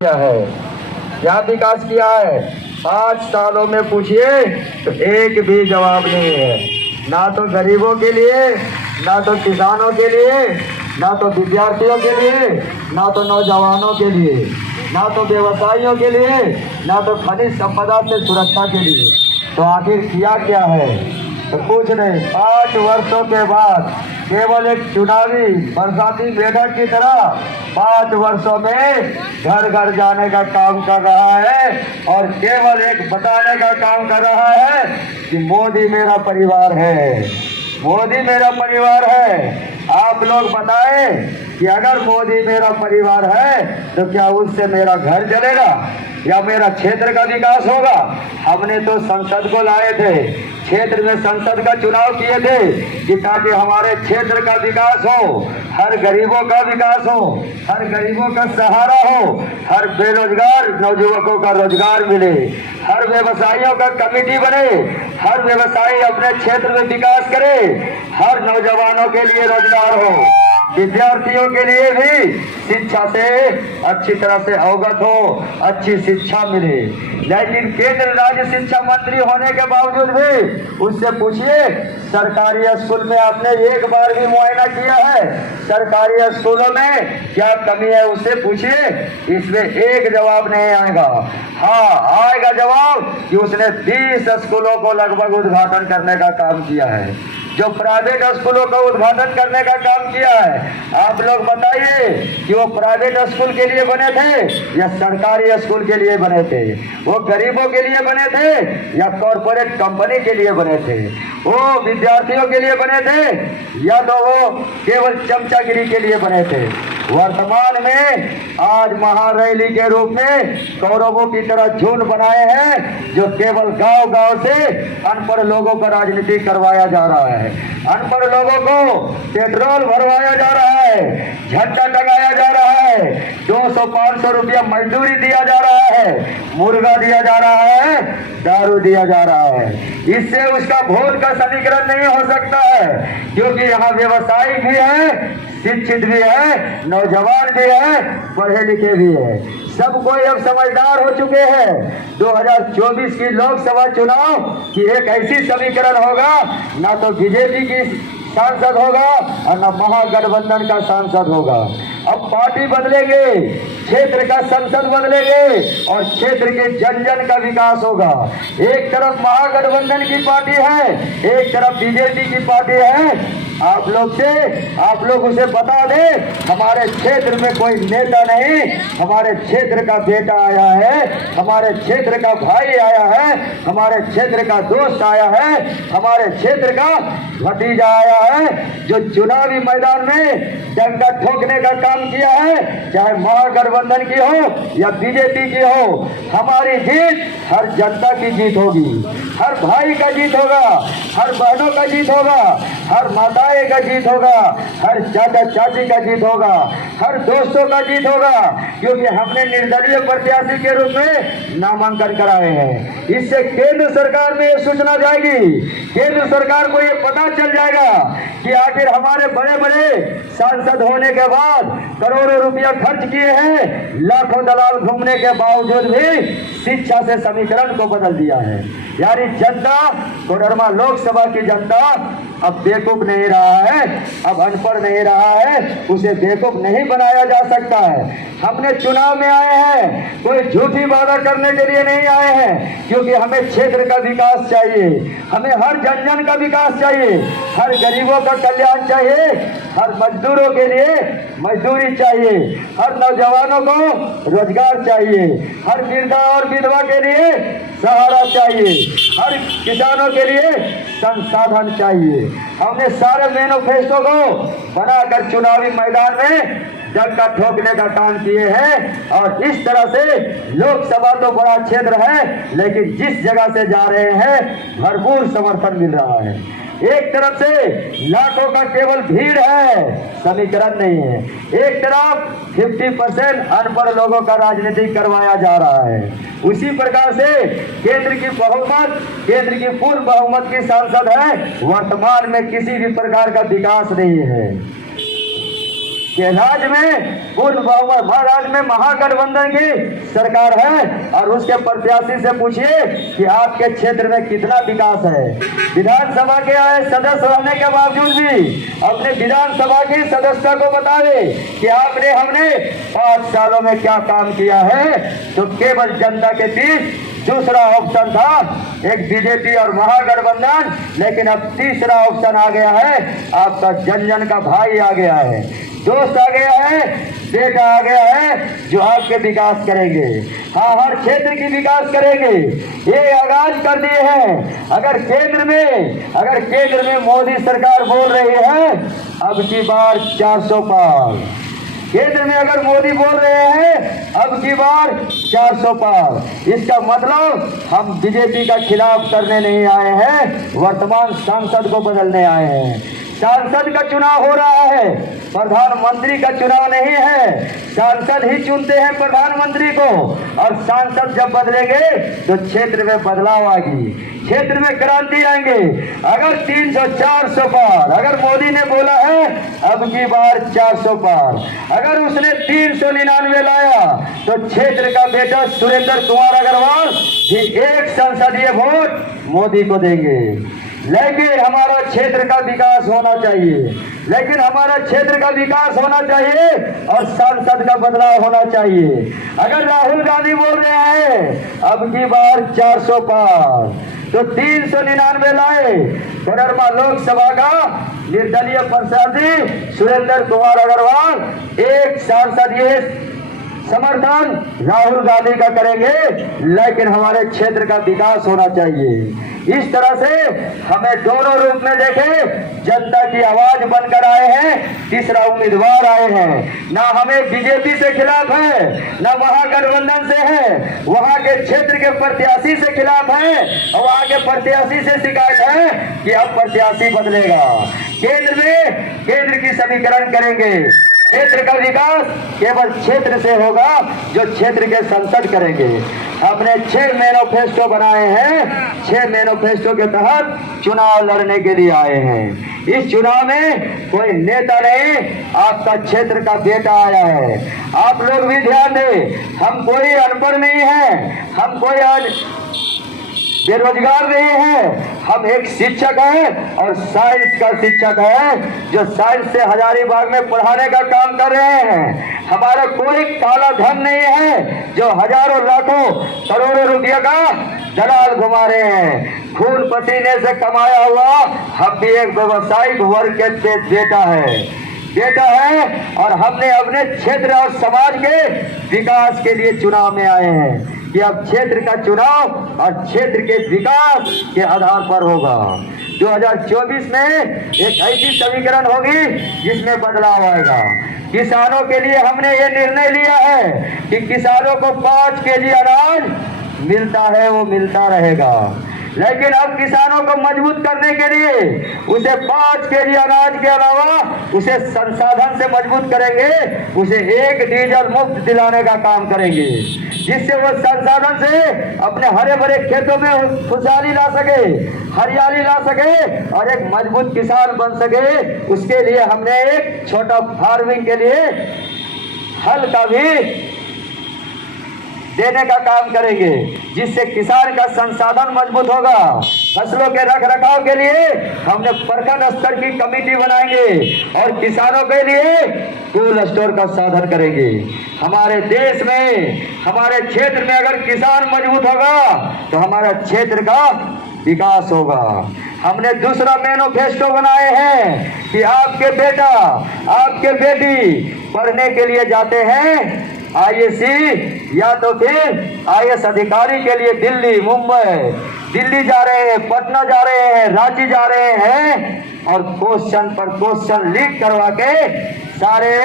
किया है, क्या विकास किया है? 5 सालों में पूछिए तो एक भी जवाब नहीं है। ना तो गरीबों के लिए, ना तो किसानों के लिए, ना तो विद्यार्थियों के लिए, ना तो नौजवानों के लिए, ना तो व्यवसायियों के लिए, ना तो खनिज संपदा से सुरक्षा के लिए। तो आखिर किया क्या है? तो कुछ नहीं। 5 वर्षों के बाद केवल एक चुनावी बरसाती मेढक की तरह 5 वर्षों में घर घर जाने का काम कर रहा है और केवल एक बताने का काम कर रहा है कि मोदी मेरा परिवार है, मोदी मेरा परिवार है। आप लोग बताएं कि अगर मोदी मेरा परिवार है तो क्या उससे मेरा घर चलेगा या मेरा क्षेत्र का विकास होगा? हमने तो संसद को लाए थे, क्षेत्र में संसद का चुनाव किए थे कि ताकि हमारे क्षेत्र का विकास हो, हर गरीबों का विकास हो, हर गरीबों का सहारा हो, हर बेरोजगार नौजुवकों का रोजगार मिले, हर व्यवसायियों का कमेटी बने, हर व्यवसायी अपने क्षेत्र में विकास करे, हर नौजवानों के लिए रोजगार हो, विद्यार्थियों के लिए भी शिक्षा से अच्छी तरह से अवगत हो, अच्छी शिक्षा मिले। लेकिन केंद्र राज्य शिक्षा मंत्री होने के बावजूद भी उससे पूछिए सरकारी स्कूल में आपने एक बार भी मुआयना किया है? सरकारी स्कूलों में क्या कमी है उससे पूछिए, इसमें एक जवाब नहीं आएगा। हाँ आएगा जवाब कि उसने 20 स्कूलों को लगभग उद्घाटन करने का काम किया है, जो प्राइवेट स्कूलों का उद्घाटन करने का काम किया है। आप लोग बताइए कि वो प्राइवेट स्कूल के लिए बने थे या सरकारी स्कूल के लिए बने थे? वो गरीबों के लिए बने थे या कॉरपोरेट कंपनी के लिए बने थे? वो विद्यार्थियों के लिए बने थे या तो वो केवल चमचागिरी के लिए बने थे? वर्तमान में आज महारैली के रूप में कौरवों की तरह झुंड बनाए हैं जो केवल गांव गांव से अनपढ़ लोगों का राजनीति करवाया जा रहा है, अनपढ़ लोगों को पेट्रोल भरवाया जा रहा है, झंडा टंगाया जा रहा है, 200-500 रुपया मजदूरी दिया जा रहा है, मुर्गा दिया जा रहा है, दारू दिया जा रहा है। इससे उसका वोट का समीकरण नहीं हो सकता है, क्योंकि यहाँ व्यवसायी भी है, शिक्षित भी है, नौजवान भी है, पढ़े लिखे भी है, सब कोई अब समझदार हो चुके हैं। 2024 की लोकसभा चुनाव की एक ऐसी समीकरण होगा, ना तो बीजेपी की सांसद होगा और न महागठबंधन का सांसद होगा। अब पार्टी बदलेंगे, क्षेत्र का संसद बदलेंगे और क्षेत्र के जन जन का विकास होगा। एक तरफ महागठबंधन की पार्टी है, एक तरफ बीजेपी की पार्टी है। आप लोग उसे बता दें हमारे क्षेत्र में कोई नेता नहीं, हमारे क्षेत्र का बेटा आया है, हमारे क्षेत्र का भाई आया है, हमारे क्षेत्र का दोस्त आया है, हमारे क्षेत्र का भतीजा आया है जो चुनावी मैदान में डंका ठोकने का काम किया है, चाहे महागठबंधन की हो या बीजेपी की हो। हमारी जीत हर जनता की जीत होगी, हर भाई का जीत होगा, हर बहनों का जीत होगा, हर माताएं का जीत होगा, हर चाचा चाची का जीत होगा, हर दोस्तों का जीत होगा, क्योंकि हमने निर्दलीय प्रत्याशी के रूप में नामांकन कराए हैं। इससे केंद्र सरकार में यह सूचना जाएगी, केंद्र सरकार को यह पता चल जाएगा कि आखिर हमारे बड़े बड़े सांसद होने के बाद करोड़ों रुपया खर्च किए हैं, लाखों दलाल घूमने के बावजूद भी शिक्षा से समीकरण को बदल दिया है। यानी जनता, कोडरमा लोकसभा की जनता अब बेवकूफ नहीं रहा है, अब अनपढ़ नहीं रहा है, उसे बेवकूफ नहीं बनाया जा सकता है। हमने चुनाव में आए हैं, कोई झूठी वादा करने के लिए नहीं आए हैं, क्योंकि हमें क्षेत्र का विकास चाहिए, हमें हर जन जन का विकास चाहिए, हर गरीबों का कल्याण चाहिए, हर मजदूरों के लिए मजदूरी चाहिए, हर नौजवानों को रोजगार चाहिए, हर वृद्धा और विधवा के लिए सहारा चाहिए, हर किसानों के लिए संसाधन चाहिए। हमने सारे मैनिफेस्टो को बनाकर चुनावी मैदान में डंका ठोकने का काम किए हैं और इस तरह से लोकसभा तो बड़ा क्षेत्र है, लेकिन जिस जगह से जा रहे हैं भरपूर समर्थन मिल रहा है। एक तरफ से लाखों का केवल भीड़ है, समीकरण नहीं है, एक तरफ 50% अनपढ़ लोगों का राजनीति करवाया जा रहा है। उसी प्रकार से केंद्र की बहुमत, केंद्र की पूर्ण बहुमत की सांसद है, वर्तमान में किसी भी प्रकार का विकास नहीं है। कि राज्य में पूर्ण बहुमत महाराष्ट्र में महागठबंधन की सरकार है और उसके प्रत्याशी से पूछिए कि आपके क्षेत्र में कितना विकास है। विधानसभा के आए सदस्य होने के बावजूद भी अपने विधानसभा की सदस्यता को बतावे कि आपने हमने 5 सालों में क्या काम किया है, तो केवल जनता के बीच दूसरा ऑप्शन था एक बीजेपी और महागठबंधन, लेकिन अब तीसरा ऑप्शन आ गया है, आपका जन जन का भाई आ गया है, दोस्त आ गया है, बेटा आ गया है जो आपके विकास करेंगे। हाँ, हर क्षेत्र की विकास करेंगे, ये आगाज कर दिए हैं। अगर केंद्र में मोदी सरकार बोल रही है अब की बार 400 पार, केंद्र में अगर मोदी बोल रहे हैं अब की बार 400 पार, इसका मतलब हम बीजेपी का खिलाफ करने नहीं आए हैं, वर्तमान सांसद को बदलने आए हैं। सांसद का चुनाव हो रहा है, प्रधानमंत्री का चुनाव नहीं है। सांसद ही चुनते हैं प्रधानमंत्री को, और सांसद जब बदलेंगे तो क्षेत्र में बदलाव आएगी, क्षेत्र में क्रांति आएंगे। अगर 300 400 पार, अगर मोदी ने बोला है अब की बार 400 पार, अगर उसने 399 लाया तो क्षेत्र का बेटा सुरेंद्र कुमार अग्रवाल भी एक संसदीय वोट मोदी को देंगे। लेकिन हमारा क्षेत्र का विकास होना चाहिए, और सांसद का बदलाव होना चाहिए। अगर राहुल गांधी बोल रहे हैं अब की बार 400 पार, तो 399 लाए, कोडरमा लोकसभा का निर्दलीय प्रत्याशी सुरेंद्र कुमार अग्रवाल एक सांसद ये समर्थन राहुल गांधी का करेंगे, लेकिन हमारे क्षेत्र का विकास होना चाहिए। इस तरह से हमें दोनों रूप में देखें, जनता की आवाज बनकर आए हैं, तीसरा उम्मीदवार आए हैं। ना हमें बीजेपी से खिलाफ है, ना महागठबंधन से है, वहां के क्षेत्र के प्रत्याशी से खिलाफ है, और वहां के प्रत्याशी से शिकायत है कि अब प्रत्याशी बदलेगा। केंद्र की समीकरण करेंगे। क्षेत्र का विकास केवल क्षेत्र से होगा जो क्षेत्र के संसद करेंगे। हमने 6 मैनिफेस्टो बनाए हैं, 6 मैनिफेस्टो के तहत चुनाव लड़ने के लिए आए हैं। इस चुनाव में कोई नेता नहीं, आपका क्षेत्र का बेटा आया है। आप लोग भी ध्यान दें, हम कोई अनपढ़ नहीं है, हम कोई आज बेरोजगार नहीं है, हम एक शिक्षक हैं और साइंस का शिक्षक है, जो साइंस से हजारीबाग में पढ़ाने का काम कर रहे हैं। हमारा कोई काला धन नहीं है जो हजारों लाखों करोड़ों रुपया का दलाल घुमा रहे हैं। खून पसीने से कमाया हुआ हम भी एक व्यवसायिक वर्ग के बेटा है, और हमने अपने क्षेत्र और समाज के विकास के लिए चुनाव में आए हैं कि अब क्षेत्र का चुनाव और क्षेत्र के विकास के आधार पर होगा। 2024 में एक ऐसी समीकरण होगी जिसमें बदलाव आएगा। किसानों के लिए हमने ये निर्णय लिया है कि किसानों को 5 केजी अनाज मिलता है, वो मिलता रहेगा। लेकिन अब किसानों को मजबूत करने के लिए उसे 5 केजी अनाज के अलावा उसे संसाधन से मजबूत करेंगे, उसे 1 डीजल मुफ्त दिलाने का काम करेंगे, जिससे वो संसाधन से अपने हरे भरे खेतों में खुशहाली ला सके, हरियाली ला सके और एक मजबूत किसान बन सके। उसके लिए हमने एक छोटा फार्मिंग के लिए हल का भी देने का काम करेंगे, जिससे किसान का संसाधन मजबूत होगा। फसलों के रख रखाव के लिए हमने प्रखंड स्तर की कमेटी बनाएंगे और किसानों के लिए कोल्ड स्टोर का साधन करेंगे। हमारे देश में, हमारे क्षेत्र में अगर किसान मजबूत होगा तो हमारा क्षेत्र का विकास होगा। हमने दूसरा मैनिफेस्टो बनाए हैं कि आपके बेटा, आपके बेटी पढ़ने के लिए जाते हैं आईएएस या तो फिर आईएएस अधिकारी के लिए दिल्ली जा रहे हैं, पटना जा रहे हैं, रांची जा रहे हैं, और क्वेश्चन पर क्वेश्चन लीक करवा के सारे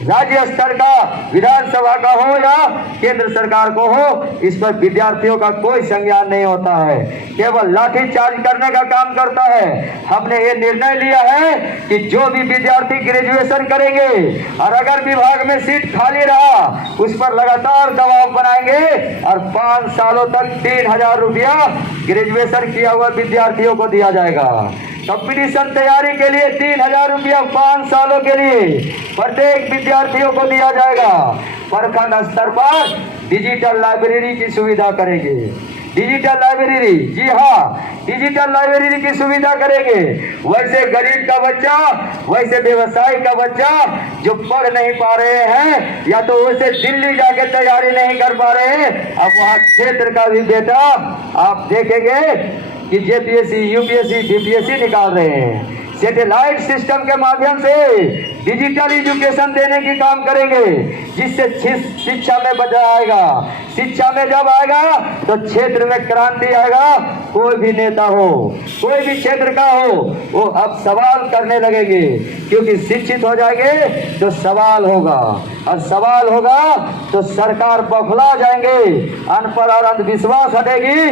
राज्य स्तर का, विधानसभा का हो या केंद्र सरकार को हो, इस पर विद्यार्थियों का कोई संज्ञान नहीं होता है, केवल लाठीचार्ज करने का काम करता है। हमने ये निर्णय लिया है कि जो भी विद्यार्थी ग्रेजुएशन करेंगे और अगर विभाग में सीट खाली रहा उस पर लगातार दबाव बनाएंगे और 5 सालों तक 3,000 रुपया ग्रेजुएशन किया हुआ विद्यार्थियों को दिया जाएगा। कंपटीशन तैयारी के लिए 3,000 रुपया 5 सालों के लिए प्रत्येक विद्यार्थियों को दिया जाएगा। प्रखंड स्तर पर डिजिटल लाइब्रेरी की सुविधा करेंगे। डिजिटल लाइब्रेरी, जी हाँ, डिजिटल लाइब्रेरी की सुविधा करेंगे। वैसे गरीब का बच्चा, वैसे व्यवसायी का बच्चा जो पढ़ नहीं पा रहे हैं या तो वैसे दिल्ली जाके तैयारी नहीं कर पा रहे हैं, अब वहाँ क्षेत्र का भी बेटा आप देखेंगे कि जेपीएससी, यूपीएससी, बीपीएससी निकाल रहे हैं। सैटेलाइट सिस्टम के माध्यम से डिजिटल एजुकेशन देने की काम करेंगे, जिससे शिक्षा में बदलाव आएगा। शिक्षा में जब आएगा तो क्षेत्र में क्रांति आएगा। कोई भी नेता हो, कोई भी क्षेत्र का हो, वो अब सवाल करने लगेंगे, क्योंकि शिक्षित हो जाएंगे तो सवाल होगा, और सवाल होगा तो सरकार बौखला जाएंगे। अनपढ़ और अंधविश्वास हटेगी,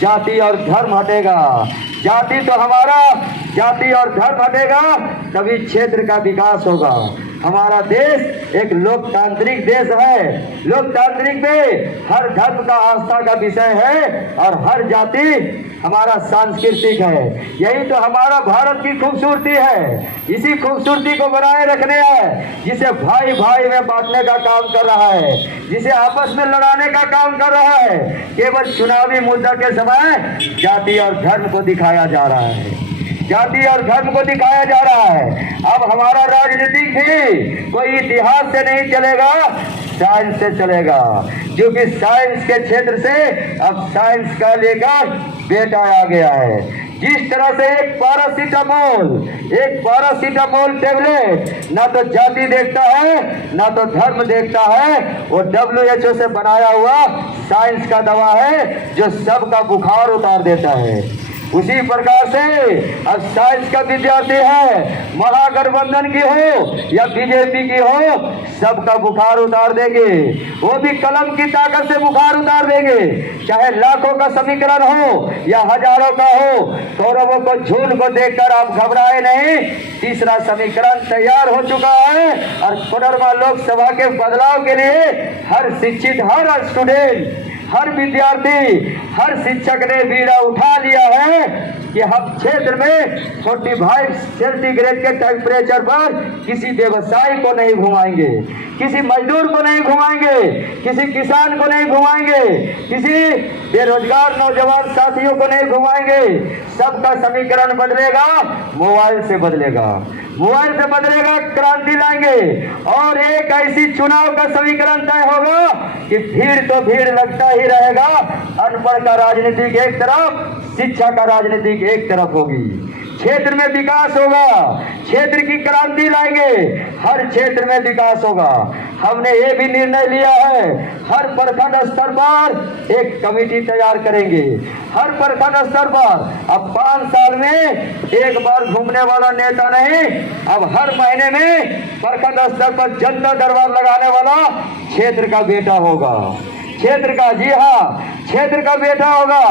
जाति और धर्म हटेगा। जाति तो हमारा, जाति और धर्म हटेगा तभी क्षेत्र का विकास होगा। हमारा देश एक लोकतांत्रिक देश है। लोकतांत्रिक में हर धर्म का आस्था का विषय है और हर जाति हमारा सांस्कृतिक है। यही तो हमारा भारत की खूबसूरती है। इसी खूबसूरती को बनाए रखने है, जिसे भाई भाई में बांटने का काम कर रहा है, जिसे आपस में लड़ाने का काम कर रहा है। केवल चुनावी मुद्दा के समय जाति और धर्म को दिखाया जा रहा है, जाति और धर्म को दिखाया जा रहा है। अब हमारा राजनीतिक भी कोई इतिहास से नहीं चलेगा, साइंस से चलेगा, क्योंकि साइंस के क्षेत्र से अब साइंस का लेकर बेटा आ गया है। जिस तरह से एक पैरासीटामोल टेबलेट ना तो जाति देखता है ना तो धर्म देखता है, वो WHO से बनाया हुआ साइंस का दवा है जो सबका बुखार उतार देता है। उसी प्रकार से अब साइंस का विद्यार्थी है, महागठबंधन की हो या बीजेपी की हो, सबका बुखार उतार देंगे। वो भी कलम की ताकत से बुखार उतार देंगे। चाहे लाखों का समीकरण हो या हजारों का हो, कौरवों को झूठ को देखकर आप घबराए नहीं। तीसरा समीकरण तैयार हो चुका है और कोडरमा लोकसभा के बदलाव के लिए हर शिक्षित, हर स्टूडेंट, हर विद्यार्थी, हर शिक्षक ने बीड़ा उठा लिया है कि हम क्षेत्र में 45 सेंटीग्रेड के टेम्परेचर पर किसी व्यवसायी को नहीं घुमाएंगे, किसी मजदूर को नहीं घुमाएंगे, किसी किसान को नहीं घुमाएंगे, किसी बेरोजगार नौजवान साथियों को नहीं घुमाएंगे। सबका समीकरण बदलेगा, मोबाइल से बदलेगा, मोबाइल से बदलेगा, क्रांति लाएंगे। और एक ऐसी चुनाव का समीकरण तय होगा कि भीड़ तो भीड़ लगता ही रहेगा। अनपढ़ का राजनीतिक एक तरफ, शिक्षा का राजनीतिक एक तरफ होगी। क्षेत्र में विकास होगा, क्षेत्र की क्रांति लाएंगे, हर क्षेत्र में विकास होगा। हमने ये भी निर्णय लिया है, हर प्रखंड स्तर पर एक कमेटी तैयार करेंगे। हर प्रखंड स्तर पर अब 5 साल में एक बार घूमने वाला नेता नहीं, अब हर महीने में प्रखंड स्तर पर जनता दरबार लगाने वाला क्षेत्र का बेटा होगा। क्षेत्र का, जी हाँ, क्षेत्र का बेटा होगा।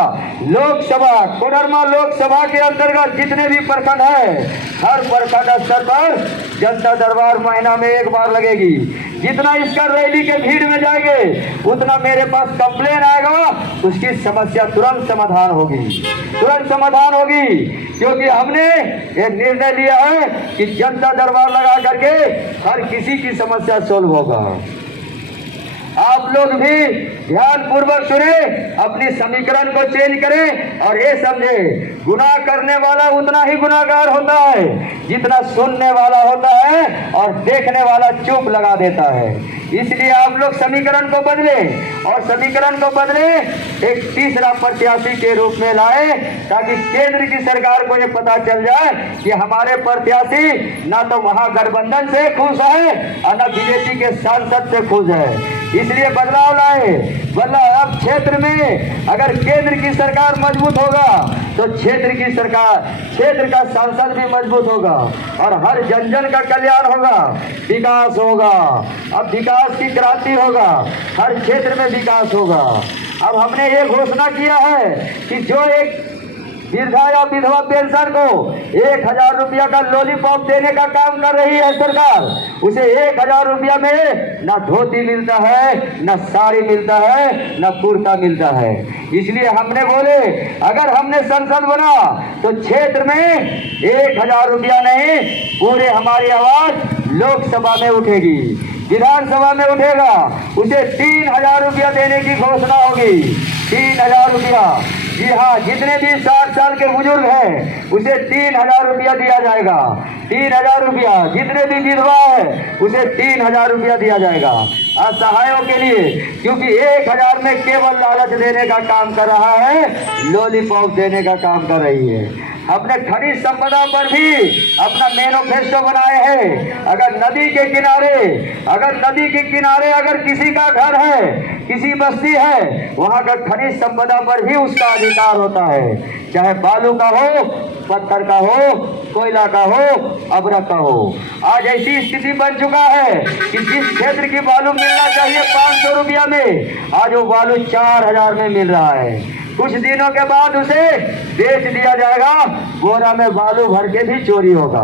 लोकसभा, कोडरमा लोकसभा के अंतर्गत जितने भी प्रखंड है, हर प्रखंड स्तर पर जनता दरबार महीना में एक बार लगेगी। जितना इसका रैली के भीड़ में जाएंगे, उतना मेरे पास कंप्लेन आएगा, उसकी समस्या तुरंत समाधान होगी, तुरंत समाधान होगी। क्योंकि हमने एक निर्णय लिया है कि जनता दरबार लगा करके हर किसी की समस्या सोल्व होगा। आप लोग भी ध्यान पूर्वक सुने, अपनी समीकरण को चेंज करें और ये समझे, गुनाह करने वाला उतना ही गुनाहगार होता है जितना सुनने वाला होता है और देखने वाला चुप लगा देता है। इसलिए आप लोग समीकरण को बदलें और समीकरण को बदले एक तीसरा प्रत्याशी के रूप में लाए, ताकि केंद्र की सरकार को ये पता चल जाए कि हमारे प्रत्याशी ना तो महागठबंधन से खुश है और न बीजेपी के सांसद से खुश है। इसलिए बदलाव लाए। बदलाव अब क्षेत्र में अगर केंद्र की सरकार मजबूत होगा तो क्षेत्र की सरकार, क्षेत्र का सांसद भी मजबूत होगा और हर जन जन का कल्याण होगा, विकास होगा। अब विकास की क्रांति होगा, हर क्षेत्र में विकास होगा। अब हमने ये घोषणा किया है कि जो एक वृद्धा या विधवा पेंशन को 1000 रुपया का लॉलीपॉप देने का काम कर रही है सरकार। उसे 1000 रुपया में न धोती मिलता है, न साड़ी मिलता है, न कुर्ता मिलता है। इसलिए हमने बोले अगर हमने संसद बना तो क्षेत्र में 1000 रुपया नहीं, पूरे हमारी आवाज लोकसभा में उठेगी, विधानसभा में उठेगा। उसे 3000 रुपया देने की घोषणा होगी। 3000 रुपया, जी हाँ, जितने भी 60 साल के बुजुर्ग हैं उसे 3000 रुपया दिया जाएगा। 3000 रुपया, जितने भी विधवा है उसे 3000 रुपया दिया जाएगा असहायों के लिए, क्योंकि 1000 में केवल लालच देने का काम कर रहा है, लॉलीपॉप देने का काम कर रही है। हमने खनिज संपदा पर भी अपना मैनिफेस्टो बनाए हैं। अगर नदी के किनारे अगर किसी का घर है, किसी बस्ती है, वहाँ का खनिज संपदा पर भी उसका अधिकार होता है, चाहे बालू का हो, पत्थर का हो, कोयला का हो, अभ्रक का हो। आज ऐसी स्थिति बन चुका है कि जिस क्षेत्र की बालू मिलना चाहिए 500 रुपया में, आज वो बालू 4000 में मिल रहा है। कुछ दिनों के बाद उसे बेच दिया जाएगा, बोरा में बालू भर के भी चोरी होगा।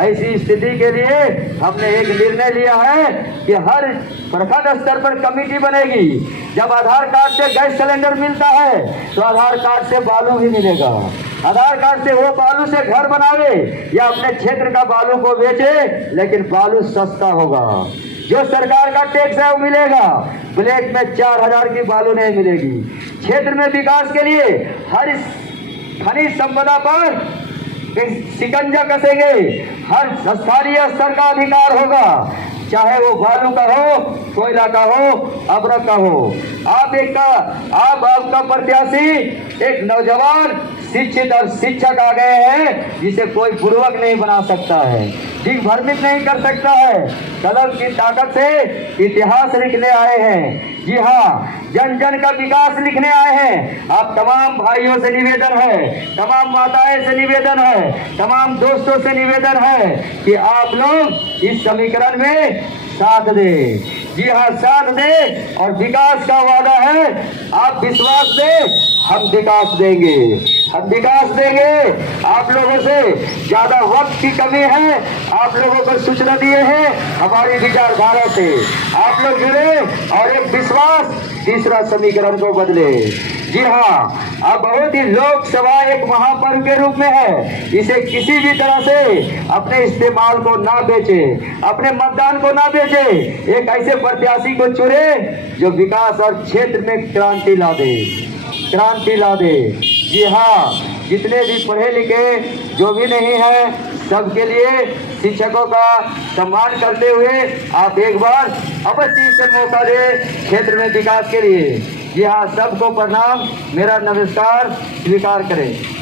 ऐसी स्थिति के लिए हमने एक निर्णय लिया है कि हर प्रखंड स्तर पर कमेटी बनेगी। जब आधार कार्ड से गैस सिलेंडर मिलता है तो आधार कार्ड से बालू भी मिलेगा। आधार कार्ड से वो बालू से घर बनावे या अपने क्षेत्र का बालू को बेचे, लेकिन बालू सस्ता होगा। जो सरकार का टैक्स है वो मिलेगा, ब्लैक में 4000 की बालू नहीं मिलेगी। क्षेत्र में विकास के लिए हर खनिज संपदा पर शिकंजा कसेंगे, हर स्थानीय स्तर का अधिकार होगा, चाहे वो बालू का हो, कोयला का हो, अभ्रक का हो। आपका प्रत्याशी एक नौजवान शिक्षित और शिक्षक आ गए हैं, जिसे कोई बुड़वक नहीं बना सकता है, दिग्भ्रमित नहीं कर सकता है। कलम की ताकत से इतिहास लिखने आए हैं। जी हाँ, जन जन का विकास लिखने आए हैं। आप तमाम भाइयों से निवेदन है, तमाम माताएं से निवेदन है, तमाम दोस्तों से निवेदन है कि आप लोग इस समीकरण में साथ दें। जी हाँ, साथ दें और विकास का वादा है। आप विश्वास दें, हम विकास देंगे, हम विकास देंगे। आप लोगों से ज्यादा वक्त की कमी है, आप लोगों को सूचना दिए हैं हमारी विचारधारा से। आप लोग जुड़े और एक विश्वास तीसरा समीकरण को बदले। जी हाँ, अब बहुत ही लोकसभा एक महापर्व के रूप में है। इसे किसी भी तरह से अपने इस्तेमाल को ना बेचे, अपने मतदान को ना बेचे। एक ऐसे प्रत्याशी को चुने जो विकास और क्षेत्र में क्रांति ला दे, क्रांति ला दे। जी हाँ, जितने भी पढ़े लिखे जो भी नहीं है, सबके लिए शिक्षकों का सम्मान करते हुए आप एक बार अवश्य से मौका दे क्षेत्र में विकास के लिए। जी हाँ, सबको प्रणाम, मेरा नमस्कार स्वीकार करें।